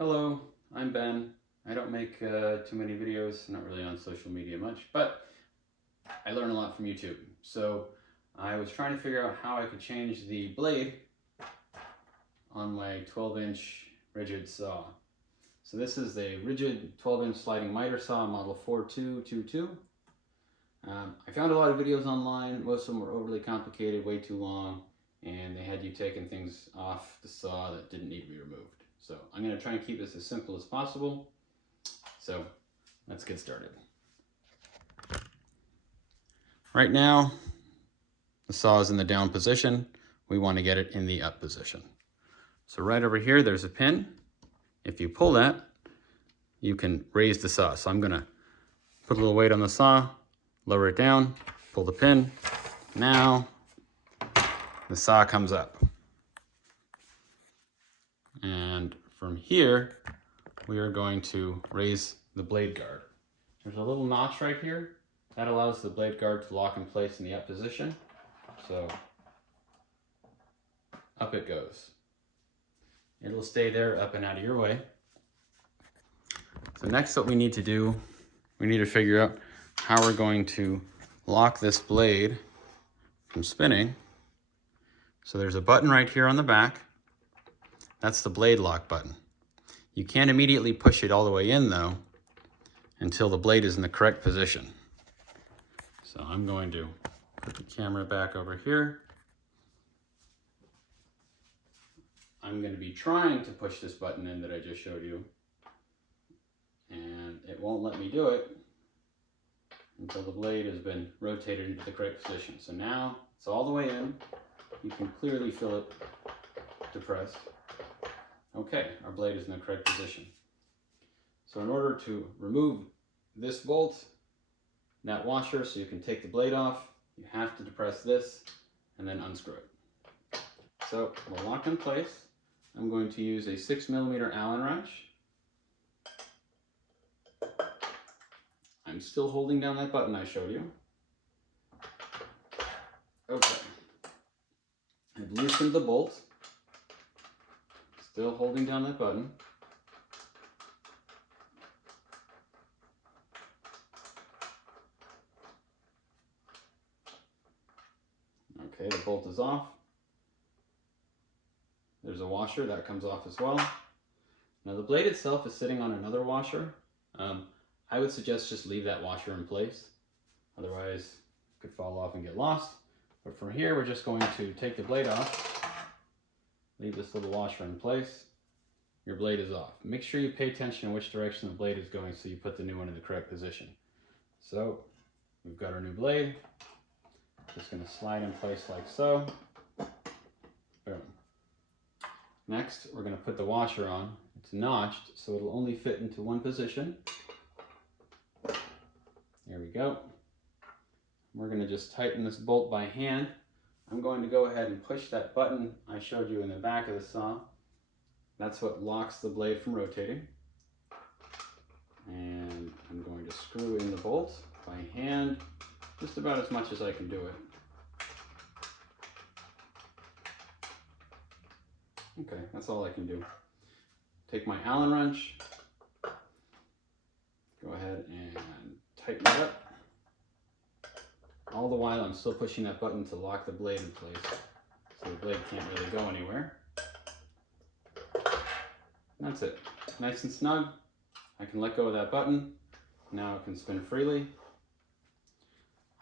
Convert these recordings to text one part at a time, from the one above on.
Hello, I'm Ben. I don't make too many videos, not really on social media much, but I learn a lot from YouTube. So I was trying to figure out how I could change the blade on my 12-inch Ridgid saw. So this is a Ridgid 12-inch sliding miter saw, model 4222. I found a lot of videos online. Most of them were overly complicated, way too long, and they had you taking things off the saw that didn't need to be removed. So I'm going to try and keep this as simple as possible. So let's get started. Right now, the saw is in the down position. We want to get it in the up position. So right over here, there's a pin. If you pull that, you can raise the saw. So I'm going to put a little weight on the saw, lower it down, pull the pin. Now the saw comes up. And from here, we are going to raise the blade guard. There's a little notch right here. That allows the blade guard to lock in place in the up position. So up it goes. It'll stay there, up and out of your way. So next what we need to do, we need to figure out how we're going to lock this blade from spinning. So there's a button right here on the back. That's the blade lock button. You can't immediately push it all the way in though until the blade is in the correct position. So I'm going to put the camera back over here. I'm going to be trying to push this button in that I just showed you, and it won't let me do it until the blade has been rotated into the correct position. So now it's all the way in. You can clearly feel it depressed. Okay, our blade is in the correct position. So in order to remove this bolt, that washer, so you can take the blade off, you have to depress this and then unscrew it. So we're locked in place. I'm going to use a 6mm Allen wrench. I'm still holding down that button I showed you. Okay. I've loosened the bolt. Still holding down that button. Okay, the bolt is off. There's a washer that comes off as well. Now the blade itself is sitting on another washer. I would suggest just leave that washer in place. Otherwise it could fall off and get lost. But from here we're just going to take the blade off. Leave this little washer in place. Your blade is off. Make sure you pay attention to which direction the blade is going so you put the new one in the correct position. So we've got our new blade. Just going to slide in place like so. Boom. Next, we're going to put the washer on. It's notched, so it'll only fit into one position. There we go. We're going to just tighten this bolt by hand. I'm going to go ahead and push that button I showed you in the back of the saw. That's what locks the blade from rotating. And I'm going to screw in the bolt by hand, just about as much as I can do it. Okay, that's all I can do. Take my Allen wrench, go ahead and tighten it up. All the while I'm still pushing that button to lock the blade in place, so the blade can't really go anywhere. That's it. Nice and snug. I can let go of that button. Now it can spin freely.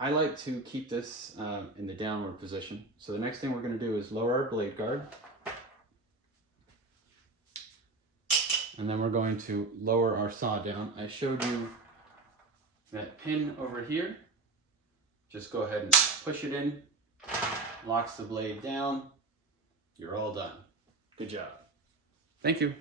I like to keep this in the downward position. So the next thing we're going to do is lower our blade guard. And then we're going to lower our saw down. I showed you that pin over here. Just go ahead and push it in. Locks the blade down. You're all done. Good job. Thank you.